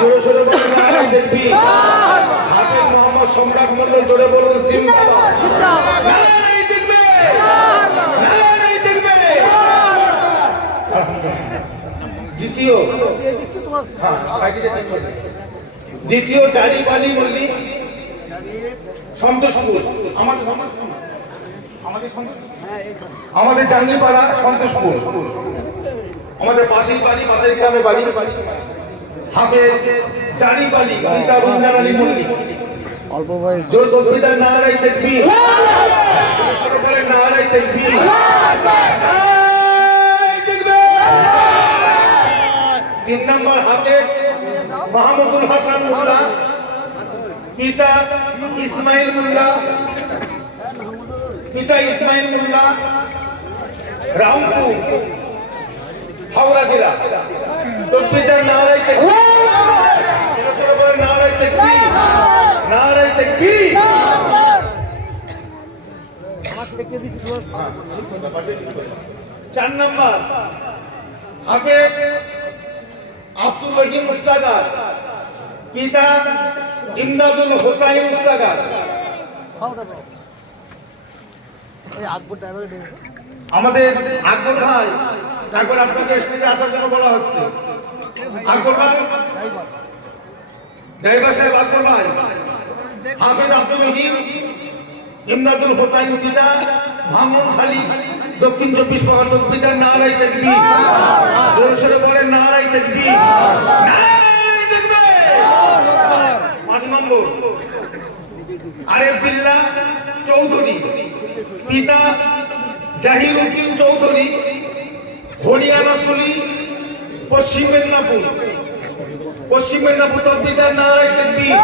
জোরে সোরে বলে নারাই দেখবি হাফেজ মোহাম্মদ সম্রাট মন্ডল জোরে বলুন জিন্দাবাদ নারাই দেখবে নারাই দেখবে দ্বিতীয় দ্বিতীয় জারি বালি মল্লিক সন্তোষপুর আমাদের জাঙ্গিপাড়া সন্তোষপুর আমাদের পাশেই বাড়ি পাশের গ্রামে বাড়ি হাফেজ জারি বালি গীতা রমজান আলী মল্লিক অল্প বয়স জোর তকবীর নারাই তাকবীর সকলে নারাই তাকবীর তিন নম্বর হাফেজ মাহমুদুল হাসান মোল্লা পিতা ইসমাইল মোল্লা রামপুর হাওড়া জেলা তকবীর নারাই তাকবীর নারাই তাকবীর নারাই তাকবীর চার নম্বর হাফেজ আব্দুল রহিম মুস্তাগার পিতা ইমদাদুল হোসাইন মুস্তাগার আমাদের আকবর ভাই একবার আপনাকে স্টেজে আসার জন্য বলা হচ্ছে আকবর ভাই ড্রাইভার সাহেব আকবর ভাই হাফেজ আব্দুল রহিম ইমদাদুল হোসাইন পিতা ভাঙন খালি দক্ষিণ 24 পরগনা তকবীর নারাই তাকবীর জোরে সোরে বলেন নারাই তাকবীর নারাই তাকবীর 5 নম্বর আরেফ বিল্লাহ চৌধুরী পিতা জাহিরউদ্দিন চৌধুরী হরিয়ানাশুলি পশ্চিম মেদিনীপুর তকবীর নারাই তাকবীর